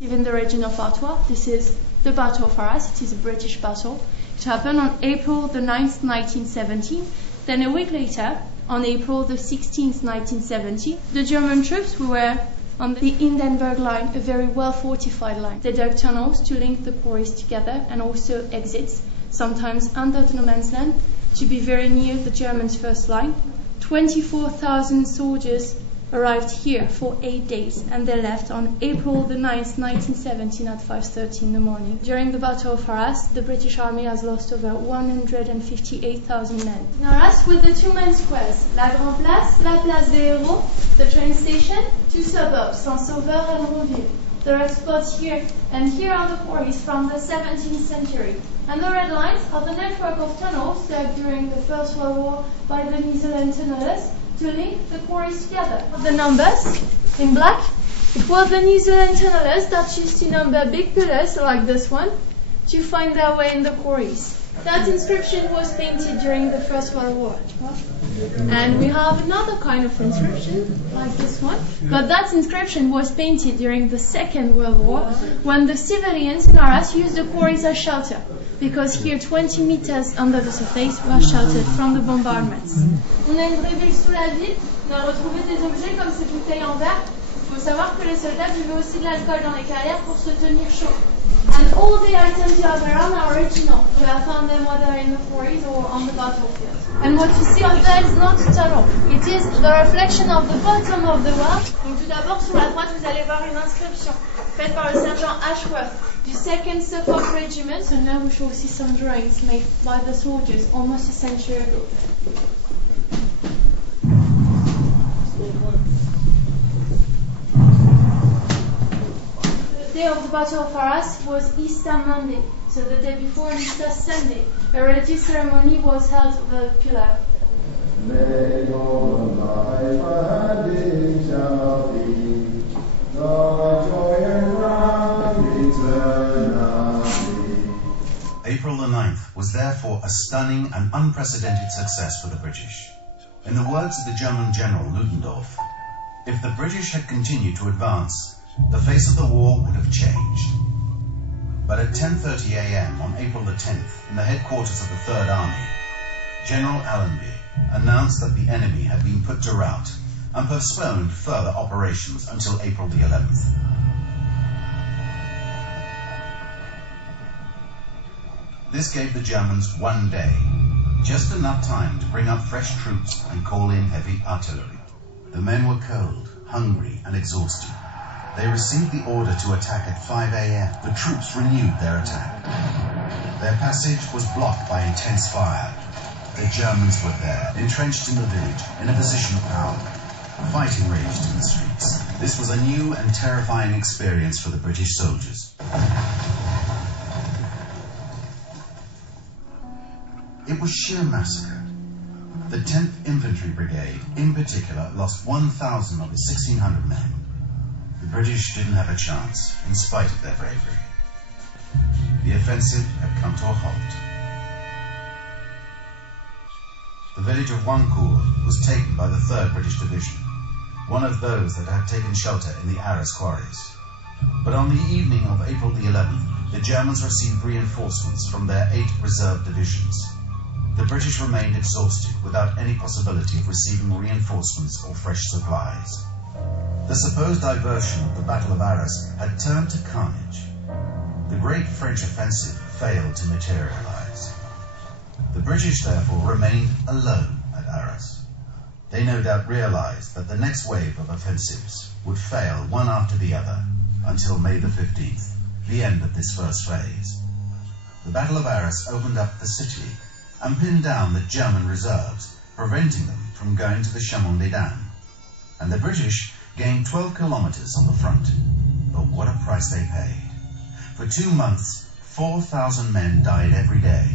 In the region of Artois, this is the Battle of Arras. It is a British battle. It happened on April the 9th, 1917. Then a week later, on April the 16th, 1970, the German troops who were on the Hindenburg line, a very well-fortified line. They dug tunnels to link the quarries together and also exits, sometimes under the no man's land, to be very near the Germans' first line. 24,000 soldiers arrived here for 8 days, and they left on April the 9th, 1917 at 5:30 in the morning. During the Battle of Arras, the British Army has lost over 158,000 men. In Arras, with the two main squares, La Grande Place, La Place des Héros, the train station, two suburbs, Saint-Sauveur and Ronville. The red spots here, and here are the quarries from the 17th century. And the red lines are the network of tunnels dug during the First World War by the New Zealand tunnelers to link the quarries together. The numbers in black, it was the New Zealand tunnelers that used to number big pillars like this one to find their way in the quarries. That inscription was painted during the First World War. And we have another kind of inscription, like this one. But that inscription was painted during the Second World War, when the civilians in Arras used the quarries as shelter, because here 20 meters under the surface were sheltered from the bombardments. On a une vraie ville sous la ville, on a retrouvé des objets comme ces bouteilles en verre. Il faut savoir que les soldats buvaient aussi de l'alcool dans les carrières pour se tenir chaud. And all the items you have around are original. You have found them whether in the quarries or on the battlefield. And what you see up there is not a tunnel. It is the reflection of the bottom of the well. Donc tout d'abord, sur la droite, vous allez voir une inscription faite par le sergent Ashworth du 2nd Suffolk Regiment. So now we shall see some drawings made by the soldiers almost a century ago. The day of the Battle of Arras was Easter Monday, so the day before Easter Sunday, a religious ceremony was held at the pillar. May your life and shall be the joy and round eternally. April the 9th was therefore a stunning and unprecedented success for the British. In the words of the German General Ludendorff, if the British had continued to advance, the face of the war would have changed. But at 10:30 a.m. on April the 10th, in the headquarters of the Third Army, General Allenby announced that the enemy had been put to rout and postponed further operations until April the 11th. This gave the Germans 1 day, just enough time to bring up fresh troops and call in heavy artillery. The men were cold, hungry, and exhausted. They received the order to attack at 5 a.m. The troops renewed their attack. Their passage was blocked by intense fire. The Germans were there, entrenched in the village, in a position of power. Fighting raged in the streets. This was a new and terrifying experience for the British soldiers. It was sheer massacre. The 10th Infantry Brigade, in particular, lost 1,000 of its 1,600 men. The British didn't have a chance, in spite of their bravery. The offensive had come to a halt. The village of Wancourt was taken by the 3rd British Division, one of those that had taken shelter in the Arras quarries. But on the evening of April the 11th, the Germans received reinforcements from their 8 reserve divisions. The British remained exhausted without any possibility of receiving reinforcements or fresh supplies. The supposed diversion of the Battle of Arras had turned to carnage. The great French offensive failed to materialize. The British, therefore, remained alone at Arras. They no doubt realized that the next wave of offensives would fail one after the other until May the 15th, the end of this first phase. The Battle of Arras opened up the city and pinned down the German reserves, preventing them from going to the Chaumont-des-Dames. And the British gained 12 kilometers on the front. But what a price they paid. For 2 months, 4,000 men died every day.